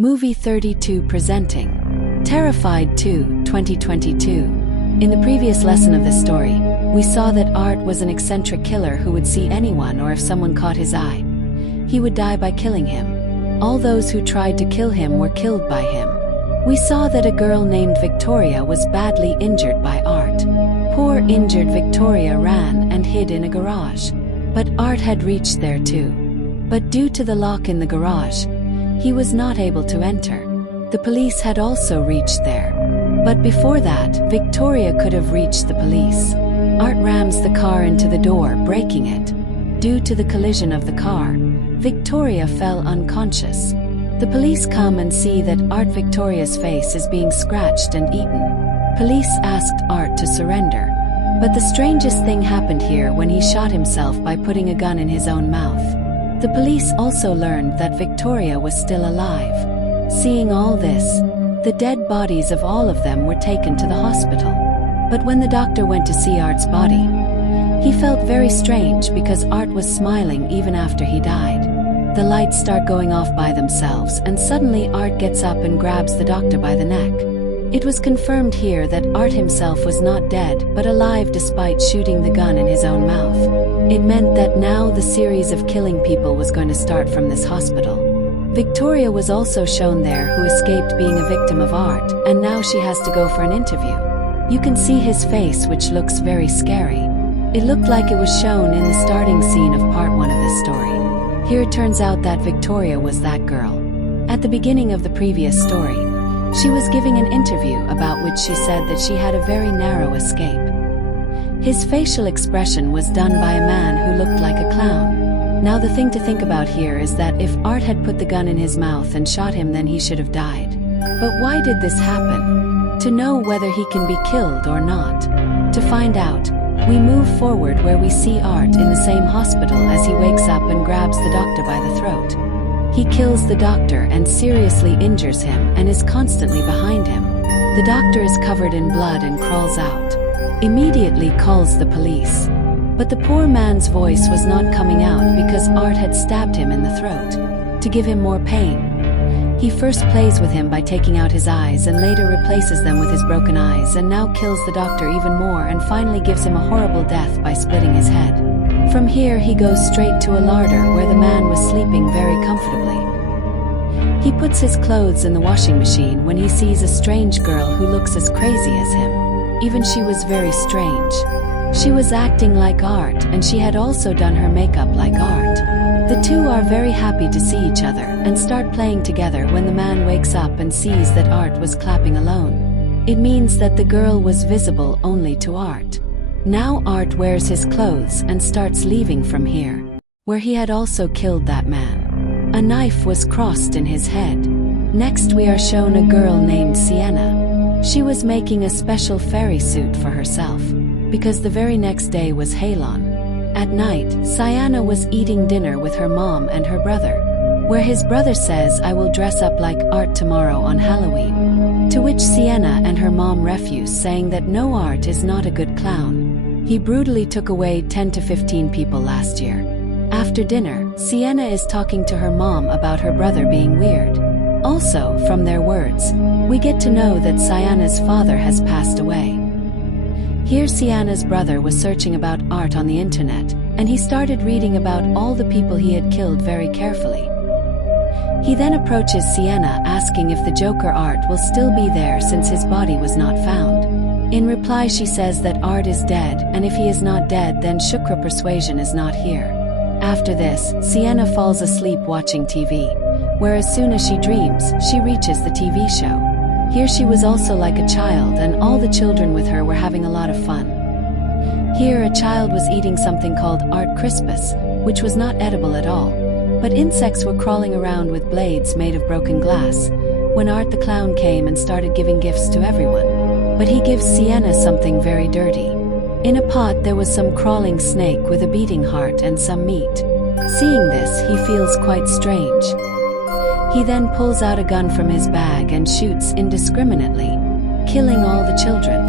Movie 32 presenting Terrified 2, 2022. In the previous lesson of this story, we saw that Art was an eccentric killer who would see anyone, or if someone caught his eye, he would die by killing him. All those who tried to kill him were killed by him. We saw that a girl named Victoria was badly injured by Art. Poor injured Victoria ran and hid in a garage. But Art had reached there too. But due to the lock in the garage, he was not able to enter. The police had also reached there. But before that, Victoria could have reached the police. Art rams the car into the door, breaking it. Due to the collision of the car, Victoria fell unconscious. The police come and see that Victoria's face is being scratched and eaten. Police asked Art to surrender. But the strangest thing happened here when he shot himself by putting a gun in his own mouth. The police also learned that Victoria was still alive. Seeing all this, the dead bodies of all of them were taken to the hospital. But when the doctor went to see Art's body, he felt very strange because Art was smiling even after he died. The lights start going off by themselves, and suddenly Art gets up and grabs the doctor by the neck. It was confirmed here that Art himself was not dead but alive despite shooting the gun in his own mouth. It meant that now the series of killing people was going to start from this hospital. Victoria was also shown there, who escaped being a victim of Art, and now she has to go for an interview. You can see his face, which looks very scary. It looked like it was shown in the starting scene of part 1 of this story. Here it turns out that Victoria was that girl. At the beginning of the previous story, she was giving an interview about which she said that she had a very narrow escape. His facial expression was done by a man who looked like a clown. Now the thing to think about here is that if Art had put the gun in his mouth and shot him, then he should have died. But why did this happen? To know whether he can be killed or not. To find out, we move forward where we see Art in the same hospital as he wakes up and grabs the doctor by the throat. He kills the doctor and seriously injures him and is constantly behind him. The doctor is covered in blood and crawls out. Immediately calls the police. But the poor man's voice was not coming out because Art had stabbed him in the throat. To give him more pain, he first plays with him by taking out his eyes and later replaces them with his broken eyes, and now kills the doctor even more and finally gives him a horrible death by splitting his head. From here he goes straight to a larder where the man was sleeping very comfortably. He puts his clothes in the washing machine when he sees a strange girl who looks as crazy as him. Even she was very strange. She was acting like Art, and she had also done her makeup like Art. The two are very happy to see each other and start playing together when the man wakes up and sees that Art was clapping alone. It means that the girl was visible only to Art. Now Art wears his clothes and starts leaving from here, where he had also killed that man. A knife was crossed in his head. Next we are shown a girl named Sienna. She was making a special fairy suit for herself, because the very next day was Halon. At night, Sienna was eating dinner with her mom and her brother, where his brother says, "I will dress up like Art tomorrow on Halloween." To which Sienna and her mom refuse, saying that no, Art is not a good clown. He brutally took away 10 to 15 people last year. After dinner, Sienna is talking to her mom about her brother being weird. Also, from their words, we get to know that Sienna's father has passed away. Here Sienna's brother was searching about Art on the internet, and he started reading about all the people he had killed very carefully. He then approaches Sienna asking if the Joker Art will still be there since his body was not found. In reply she says that Art is dead, and if he is not dead then Shukra Persuasion is not here. After this, Sienna falls asleep watching TV, where as soon as she dreams, she reaches the TV show. Here she was also like a child, and all the children with her were having a lot of fun. Here a child was eating something called Art Crispus, which was not edible at all, but insects were crawling around with blades made of broken glass, when Art the clown came and started giving gifts to everyone. But he gives Sienna something very dirty. In a pot there was some crawling snake with a beating heart and some meat. Seeing this, he feels quite strange. He then pulls out a gun from his bag and shoots indiscriminately, killing all the children.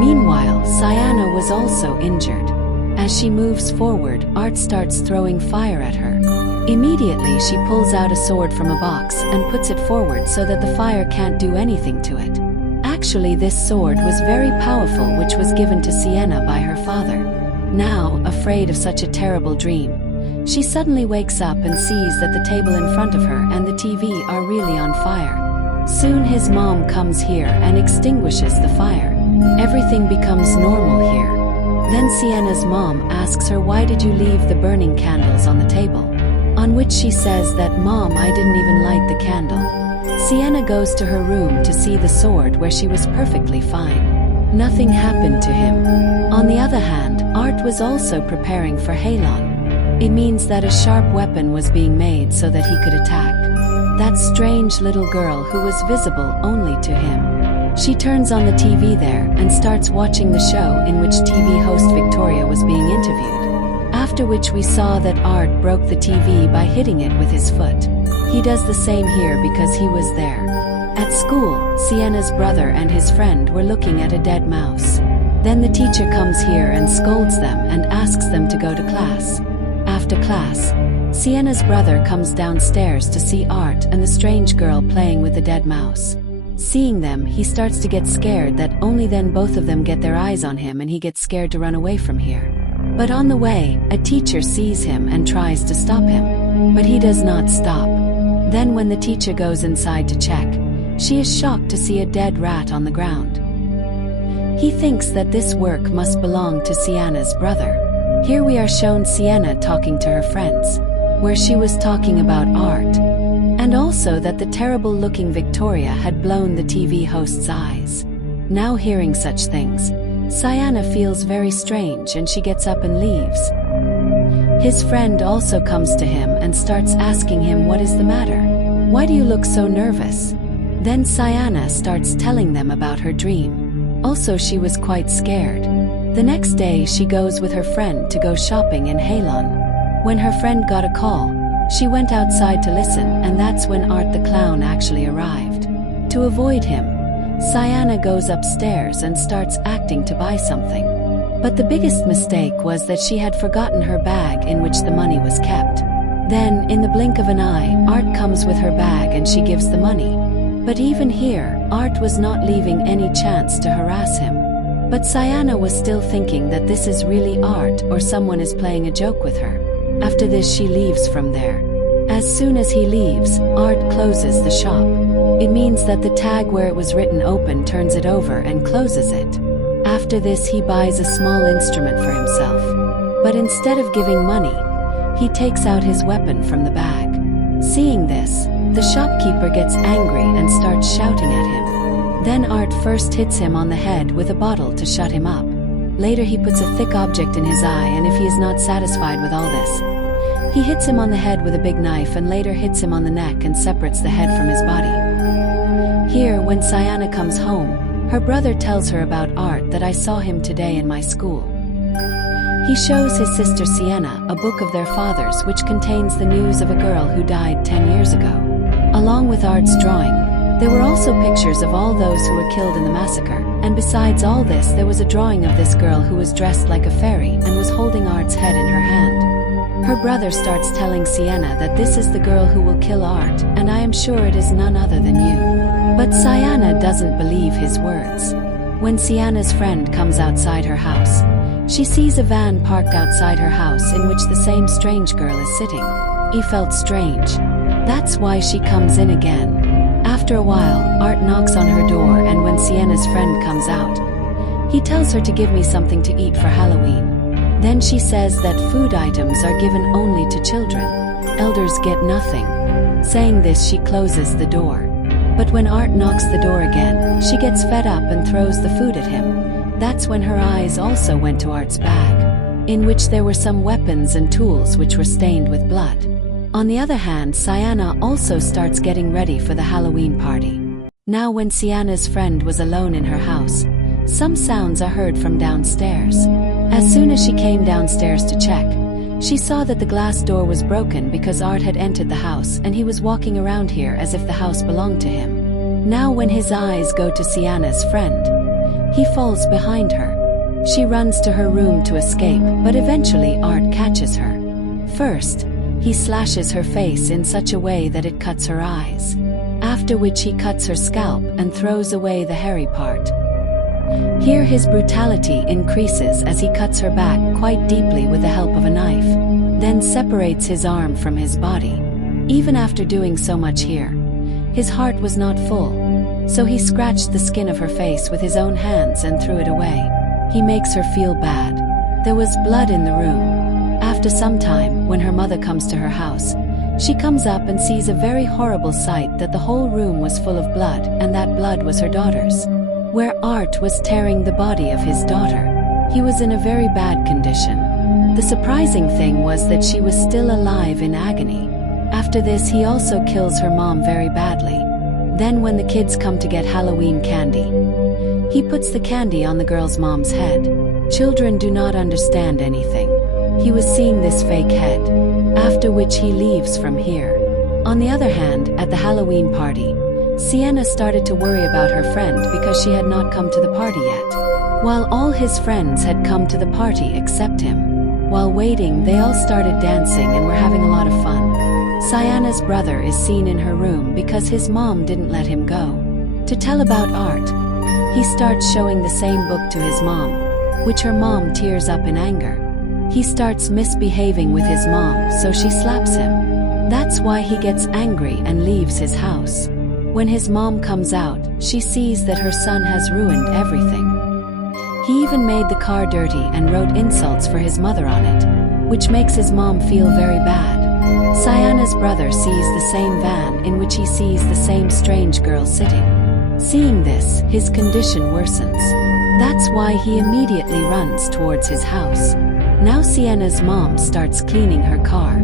Meanwhile, Sienna was also injured. As she moves forward, Art starts throwing fire at her. Immediately she pulls out a sword from a box and puts it forward so that the fire can't do anything to it. Actually, this sword was very powerful, which was given to Sienna by her father. Now, afraid of such a terrible dream, she suddenly wakes up and sees that the table in front of her and the TV are really on fire. Soon his mom comes here and extinguishes the fire. Everything becomes normal here. Then Sienna's mom asks her, "Why did you leave the burning candles on the table?" On which she says that, "Mom, I didn't even light the candle." Sienna goes to her room to see the sword, where she was perfectly fine. Nothing happened to him. On the other hand, Art was also preparing for Halon. It means that a sharp weapon was being made so that he could attack that strange little girl who was visible only to him. She turns on the TV there and starts watching the show in which TV host Victoria was being interviewed. After which we saw that Art broke the TV by hitting it with his foot. He does the same here because he was there. At school, Sienna's brother and his friend were looking at a dead mouse. Then the teacher comes here and scolds them and asks them to go to class. After class, Sienna's brother comes downstairs to see Art and the strange girl playing with the dead mouse. Seeing them, he starts to get scared. That only then both of them get their eyes on him and he gets scared to run away from here. But on the way, a teacher sees him and tries to stop him. But he does not stop. Then when the teacher goes inside to check, she is shocked to see a dead rat on the ground. He thinks that this work must belong to Sienna's brother. Here we are shown Sienna talking to her friends, where she was talking about Art. And also that the terrible-looking Victoria had blown the TV host's eyes. Now hearing such things, Sienna feels very strange and she gets up and leaves. His friend also comes to him and starts asking him, "What is the matter? Why do you look so nervous?" Then Sienna starts telling them about her dream. Also, she was quite scared. The next day she goes with her friend to go shopping in Halon. When her friend got a call, she went outside to listen, and that's when Art the clown actually arrived. To avoid him, Sienna goes upstairs and starts acting to buy something. But the biggest mistake was that she had forgotten her bag in which the money was kept. Then, in the blink of an eye, Art comes with her bag and she gives the money. But even here, Art was not leaving any chance to harass him. But Sienna was still thinking that this is really Art or someone is playing a joke with her. After this she leaves from there. As soon as he leaves, Art closes the shop. It means that the tag where it was written open turns it over and closes it. After this he buys a small instrument for himself. But instead of giving money, he takes out his weapon from the bag. Seeing this, the shopkeeper gets angry and starts shouting at him. Then Art first hits him on the head with a bottle to shut him up. Later he puts a thick object in his eye, and if he is not satisfied with all this, he hits him on the head with a big knife and later hits him on the neck and separates the head from his body. Here, when Sienna comes home, her brother tells her about Art, that I saw him today in my school. He shows his sister Sienna a book of their father's which contains the news of a girl who died 10 years ago. Along with Art's drawing, there were also pictures of all those who were killed in the massacre, and besides all this there was a drawing of this girl who was dressed like a fairy and was holding Art's head in her hand. Her brother starts telling Sienna that this is the girl who will kill Art, and I am sure it is none other than you. But Sienna doesn't believe his words. When Sienna's friend comes outside her house, she sees a van parked outside her house in which the same strange girl is sitting. He felt strange. That's why she comes in again. After a while, Art knocks on her door, and when Sienna's friend comes out, he tells her to give me something to eat for Halloween. Then she says that food items are given only to children. Elders get nothing. Saying this, she closes the door. But when Art knocks the door again, she gets fed up and throws the food at him. That's when her eyes also went to Art's bag, in which there were some weapons and tools which were stained with blood. On the other hand, Sienna also starts getting ready for the Halloween party. Now when Sienna's friend was alone in her house, some sounds are heard from downstairs. As soon as she came downstairs to check, she saw that the glass door was broken because Art had entered the house and he was walking around here as if the house belonged to him. Now when his eyes go to Sienna's friend, he falls behind her. She runs to her room to escape, but eventually Art catches her. First, He slashes her face in such a way that it cuts her eyes. After which he cuts her scalp and throws away the hairy part. Here his brutality increases as he cuts her back quite deeply with the help of a knife, then separates his arm from his body. Even after doing so much here, his heart was not full, so he scratched the skin of her face with his own hands and threw it away. He makes her feel bad. There was blood in the room. After some time, when her mother comes to her house, she comes up and sees a very horrible sight, that the whole room was full of blood, and that blood was her daughter's. Where Art was tearing the body of his daughter, he was in a very bad condition. The surprising thing was that she was still alive in agony. After this, he also kills her mom very badly. Then when the kids come to get Halloween candy, he puts the candy on the girl's mom's head. Children do not understand anything. He was seeing this fake head. After which he leaves from here. On the other hand, at the Halloween party, Sienna started to worry about her friend because she had not come to the party yet. While all his friends had come to the party except him. While waiting, they all started dancing and were having a lot of fun. Sienna's brother is seen in her room because his mom didn't let him go. To tell about Art, he starts showing the same book to his mom, which her mom tears up in anger. He starts misbehaving with his mom, so she slaps him. That's why he gets angry and leaves his house. When his mom comes out, she sees that her son has ruined everything. He even made the car dirty and wrote insults for his mother on it, which makes his mom feel very bad. Sienna's brother sees the same van in which he sees the same strange girl sitting. Seeing this, his condition worsens. That's why he immediately runs towards his house. Now Sienna's mom starts cleaning her car.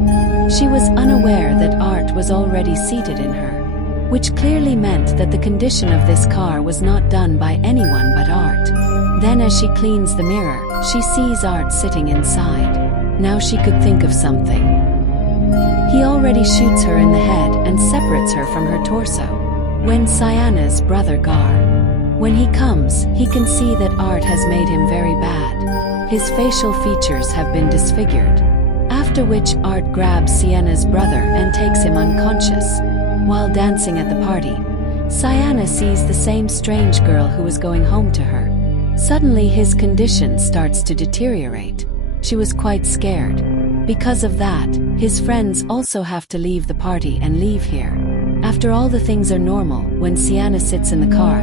She was unaware that Art was already seated in her, which clearly meant that the condition of this car was not done by anyone but Art. Then as she cleans the mirror, she sees Art sitting inside. Now she could think of something. He already shoots her in the head and separates her from her torso. When Sienna's brother Gar, when he comes, he can see that Art has made him very bad. His facial features have been disfigured. After which Art grabs Sienna's brother and takes him unconscious. While dancing at the party, Sienna sees the same strange girl who was going home to her. Suddenly his condition starts to deteriorate. She was quite scared. Because of that, his friends also have to leave the party and leave here. After all the things are normal, when Sienna sits in the car,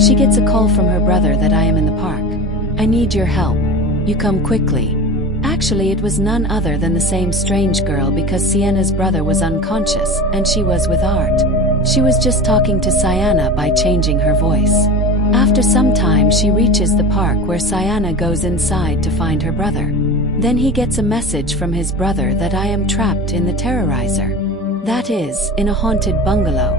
she gets a call from her brother that I am in the park. I need your help. You come quickly. Actually, it was none other than the same strange girl because Sienna's brother was unconscious and she was with Art. She was just talking to Sienna by changing her voice. After some time, she reaches the park where Sienna goes inside to find her brother. Then he gets a message from his brother that I am trapped in the Terrorizer. That is, in a haunted bungalow.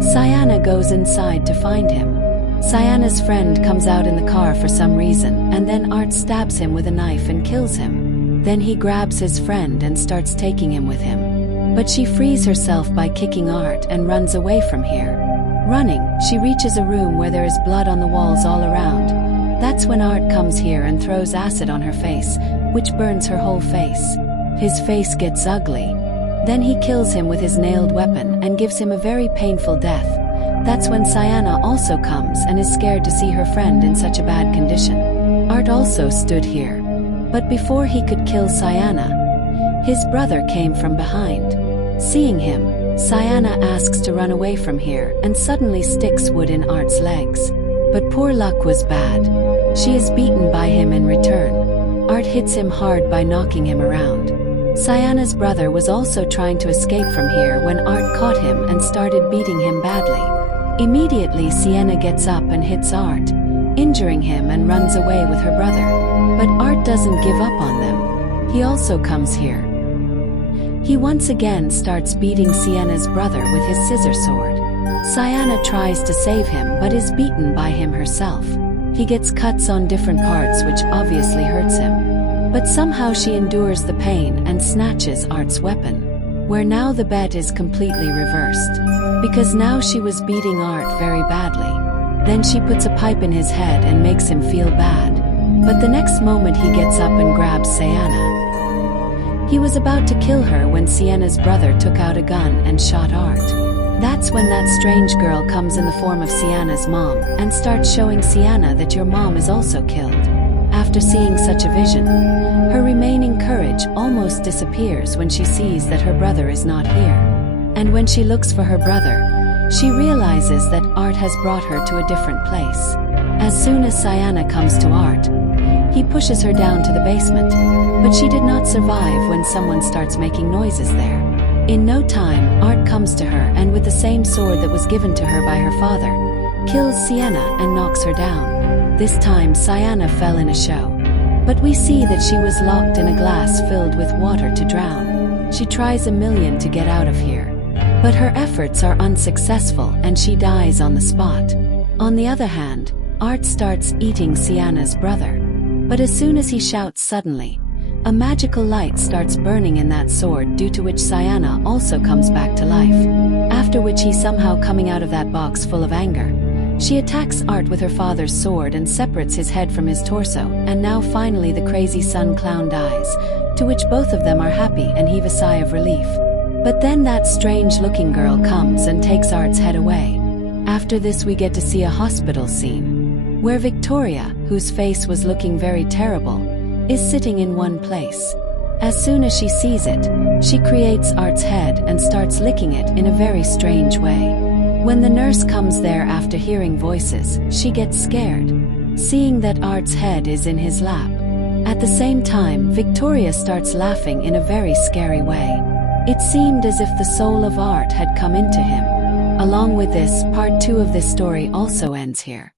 Sienna goes inside to find him. Sienna's friend comes out in the car for some reason, and then Art stabs him with a knife and kills him. Then he grabs his friend and starts taking him with him. But she frees herself by kicking Art and runs away from here. Running, she reaches a room where there is blood on the walls all around. That's when Art comes here and throws acid on her face, which burns her whole face. His face gets ugly. Then he kills him with his nailed weapon and gives him a very painful death. That's when Sienna also comes and is scared to see her friend in such a bad condition. Art also stood here. But before he could kill Sienna, his brother came from behind. Seeing him, Sienna asks to run away from here and suddenly sticks wood in Art's legs. But poor luck was bad. She is beaten by him in return. Art hits him hard by knocking him around. Sienna's brother was also trying to escape from here when Art caught him and started beating him badly. Immediately Sienna gets up and hits Art, injuring him and runs away with her brother. But Art doesn't give up on them. He also comes here. He once again starts beating Sienna's brother with his scissor sword. Sienna tries to save him but is beaten by him herself. He gets cuts on different parts which obviously hurts him. But somehow she endures the pain and snatches Art's weapon. Where now the bet is completely reversed. Because now she was beating Art very badly. Then she puts a pipe in his head and makes him feel bad. But the next moment he gets up and grabs Sienna. He was about to kill her when Sienna's brother took out a gun and shot Art. That's when that strange girl comes in the form of Sienna's mom and starts showing Sienna that your mom is also killed. After seeing such a vision, her remaining courage almost disappears when she sees that her brother is not here. And when she looks for her brother, she realizes that Art has brought her to a different place. As soon as Sienna comes to Art, he pushes her down to the basement, but she did not survive when someone starts making noises there. In no time, Art comes to her and with the same sword that was given to her by her father, kills Sienna and knocks her down. This time Sienna fell in a show, but we see that she was locked in a glass filled with water to drown. She tries a million to get out of here, but her efforts are unsuccessful and she dies on the spot. On the other hand, Art starts eating Sienna's brother, but as soon as he shouts suddenly, a magical light starts burning in that sword, due to which Sienna also comes back to life. After which he somehow coming out of that box full of anger, she attacks Art with her father's sword and separates his head from his torso, and now finally the crazy sun clown dies, to which both of them are happy and heave a sigh of relief. But then that strange-looking girl comes and takes Art's head away. After this we get to see a hospital scene, where Victoria, whose face was looking very terrible, is sitting in one place. As soon as she sees it, she creates Art's head and starts licking it in a very strange way. When the nurse comes there after hearing voices, she gets scared, seeing that Art's head is in his lap. At the same time, Victoria starts laughing in a very scary way. It seemed as if the soul of Art had come into him. Along with this, part 2 of this story also ends here.